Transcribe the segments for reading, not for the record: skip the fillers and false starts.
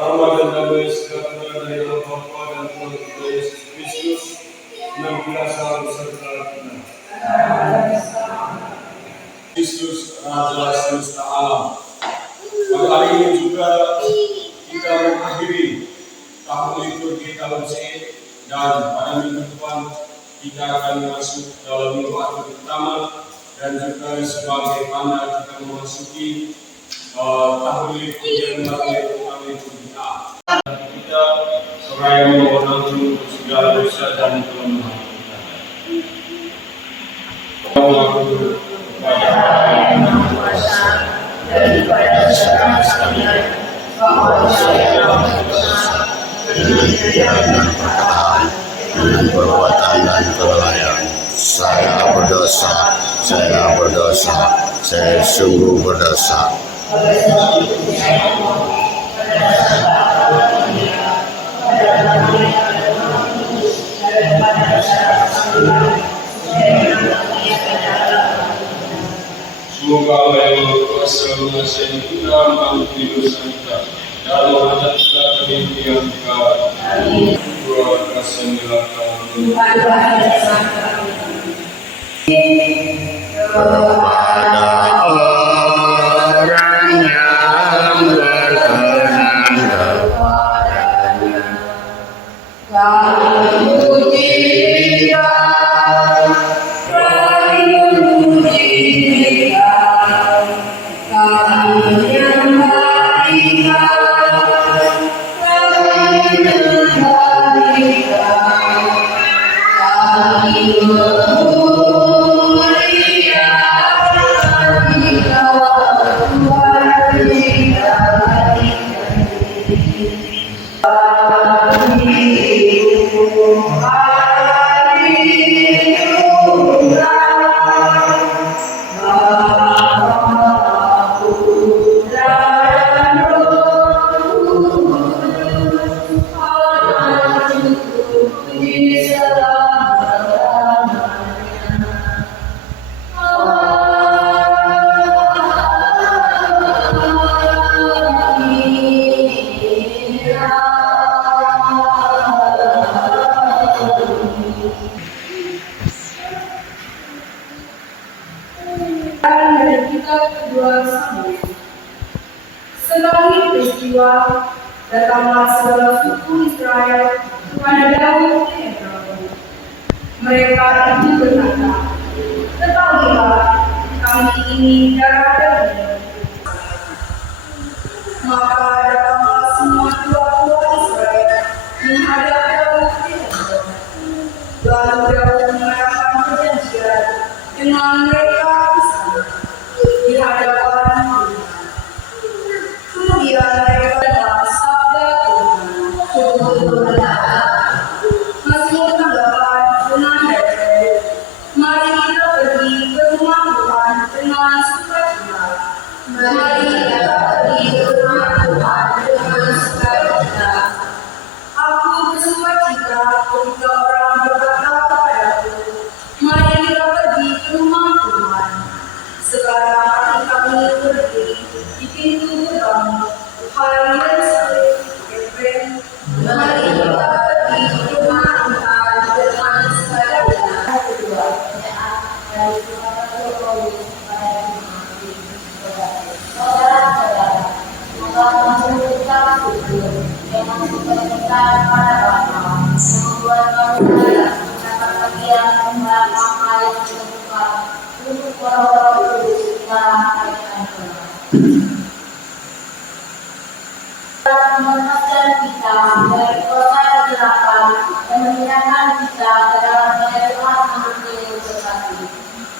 Rahmat dan damai sejahtera dari Allah Bapa dan Tuhan kita Yesus Kristus senantiasa beserta kita. Kristus Raja semesta alam. Pada hari ini juga kita mengakhiri tahun liturgi tahun C, dan pada minggu depan kita akan masuk dalam minggu akhir pertama, dan juga sebagai tanda kita memasuki tahun liturgi yang baru, yaitu tahun liturgi A. Kita seraya memohon ampun untuk segala dosa dan kelemahan kita. Mengaku kepada Yang Kuasa daripada segala sekalian bahwa saya berdosa dengan perbuatan dan kelalaian. Saya berdosa, saya sungguh berdosa. Semoga Allah yang berkuasa mengasihani kita, mengampuni dosa kita, dan menghadap kita ke mimpian kita. Dua kasih milakan. Kepada orang yang berkenan kepadanya, kami pujikan, kami pujikan, kami menyembahkan, kami menyembahkan, kami Setelah peristiwa, datanglah segala suku Israel kepada Daud dan Abiram. Mereka itu berkata, "Ketahuilah, kami ini darah daging." Maka datanglah semua tua-tua Israel menghadap Daud dan Abiram. Lalu Daud mengadakan perjanjian dengan mereka di sana, di hadapan Tuhan. Kemudian mereka dengar sabda Tuhan. Mazmur 8 dengan David. Mari kita pergi ke rumah Tuhan dengan sukacita. Mari kita pergi ke rumah Tuhan dengan sukacita. Aku bersukacita ketika orang berkata kepadaku, mari kita pergi ke rumah Tuhan. Sekarang hati kami berdiri di pintu gerbang, hai Yerusalem, Efraim. Mari kita pergi ke rumah Tuhan dengan sukacita. Kedua, pertanyaan dari kepada Jokowi kepada saudara-saudara, semoga Tuhan kita bersyukur dengan sukacita pada Bapa, yang membuat kami mendapat bagian tentang apa yang kita untuk orang-orang kita melepaskan kita dari kuasa kegelapan dan menyerahkan kita ke dalam Tuhan yang bersatu.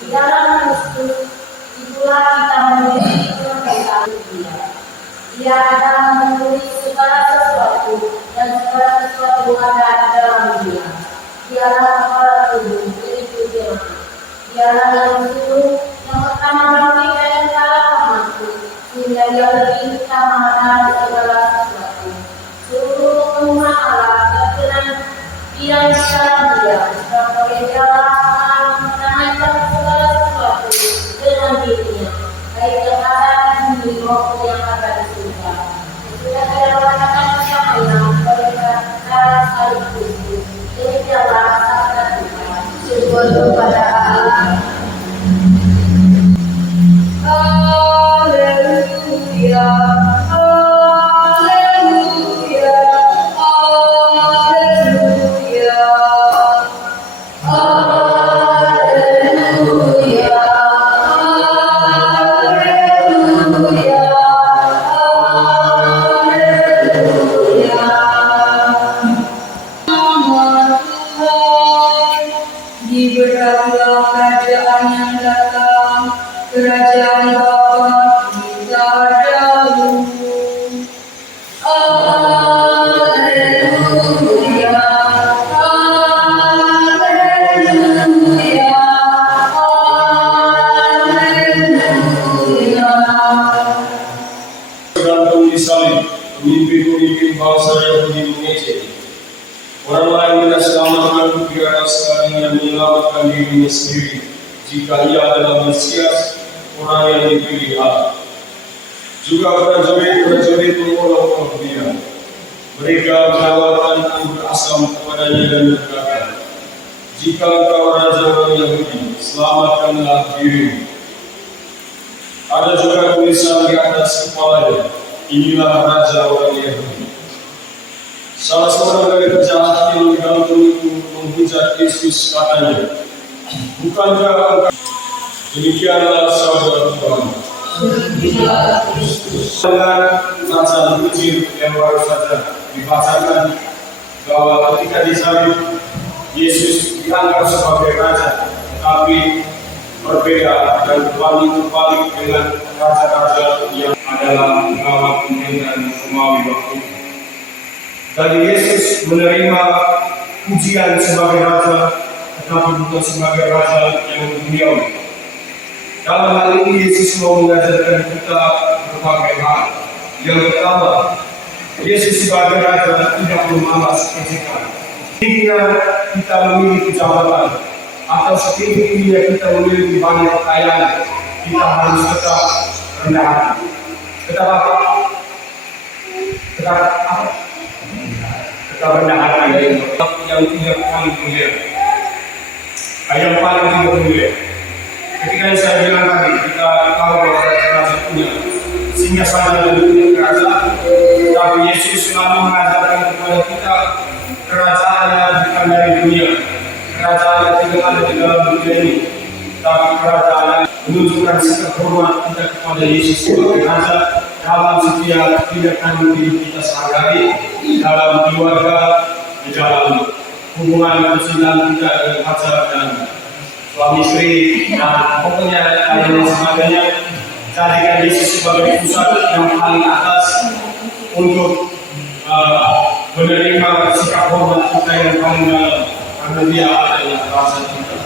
Di dalam Kristus itulah kita memiliki kemerdekaan Dia. Dia adalah menulis segala sesuatu dan segala sesuatu ada di dalam Dia. Dialah kepala tubuh, yaitu jemaat. Dialah yang dulu yang pertama bangkit dari kalangan mati, sehingga Dia lebih utama dari segala sesuatu. Seluruh umat Allah terkenal Dia sekarang Dia, sebab oleh Dialah akan menaikkan segala sesuatu dengan dirinya, baik yang ada di bumi maupun yang ada di surga. Sudah Dia katakan bersyukur kepada Allah. Haleluya, haleluya, haleluya, haleluya, haleluya, haleluya. Nama Tuhan, diberkatilah kerajaan yang datang, kerajaan Bapa kita dahulu. Haleluya, haleluya, haleluya. Tergantung di salib, pemimpin-pemimpin bangsa Yahudi mengejek. Orang lain tidak selamatkan biarlah sekali yang menyelamatkan dirinya sendiri. Jika ia adalah Mesias, orang yang dipilih Allah. Juga prajurit mengolok-olok dia. Mereka menawarkan anggur asam kepadanya dan berkata, jika engkau raja orang Yahudi, selamatkanlah dirimu. Ada juga tulisan di atas kepalanya, inilah raja orang Yahudi. Salah seorang dari penjahat yang digantung itu menghujat Yesus katanya, bukankah engkau? Demikianlah sabda Tuhan. Dengan raja Injil yang baru saja dibacakan bahwa ketika disalib Yesus dianggap sebagai raja, tetapi berbeda dan berbanding-terbalik dengan raja-raja yang adalah pengawal pemerintahan Romawi waktu itu. Dan Yesus menerima pujian sebagai raja, tetapi bukan sebagai raja yang duniawi. Dalam hal ini Yesus mau mengajarkan kita berbagai hal. Yang pertama, Yesus sebagai raja tidak memalas kejikan. Ketika kita memiliki jabatan atau setinggi-tingginya kita memiliki banyak kekayaan, kita harus tetap rendah hati. Tetap apa? Tetap rendah hati yang tidak paling mulia. Yang paling tidak mulia. Ketika saya bilang tadi, kita tahu bahwa raja punya singgasana dan dunia kerajaan, tapi Yesus selalu mengajarkan kepada kita kerajaannya bukan dari dunia, kerajaannya tidak ada di dalam dunia ini, tapi kerajaannya menunjukkan sikap hormat kita kepada Yesus sebagai raja dalam setiap tindakan hidup kita sehari-hari, dalam keluarga, di dalam hubungan percintaan kita dengan pacar dan suami istri, dan pokoknya lain sebagainya. Jadikan Yesus sebagai pusat yang paling atas untuk menerima sikap hormat kita yang paling dalam, karena dia adalah rasa kita.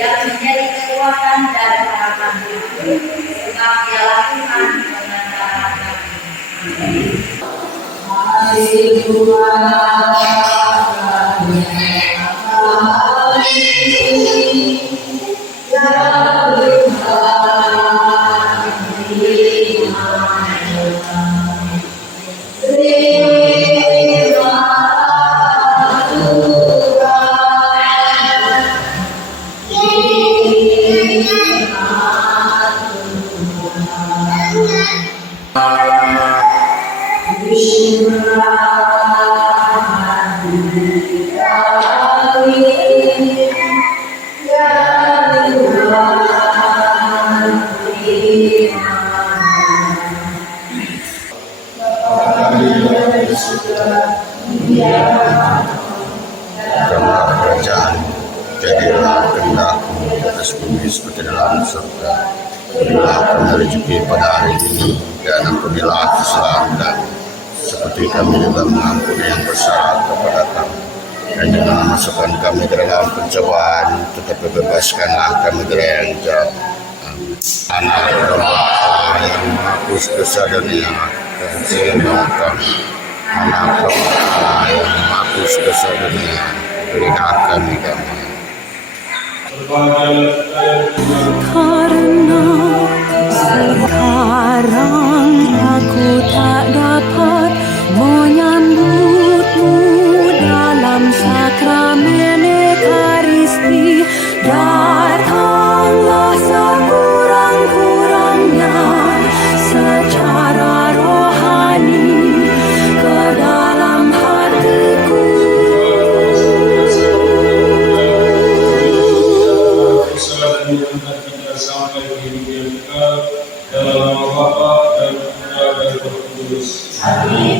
Yang menjadi kekuatan dan harapan hidup, sebab dia lakukan dengan cara kami. Datanglah kerajaan, jadilah kehendak-Mu di atas bumi seperti dalam surga. Berilah kami rezeki pada hari ini, dan ampunilah kesalahan kami, seperti kami juga mengampuni yang bersalah kepada kami. Dan jangan masukkan kami ke dalam pencobaan, tetapi bebaskanlah kami dari yang jahat. Amin. Anak domba Allah yang menghapus dosa dunia, dan selamatkan kami. Anak domba Allah yang menghapus dosa dunia, berilah kami damai. Karena sekarang aku tak dapat menyambutmu dalam sakramen Ekaristi, datanglah sekurang-kurangnya secara rohani ke dalam hatiku. Kita sampai ke hidup yang kekal dalam nama Bapa dan Putra dan Roh Kudus. Amin.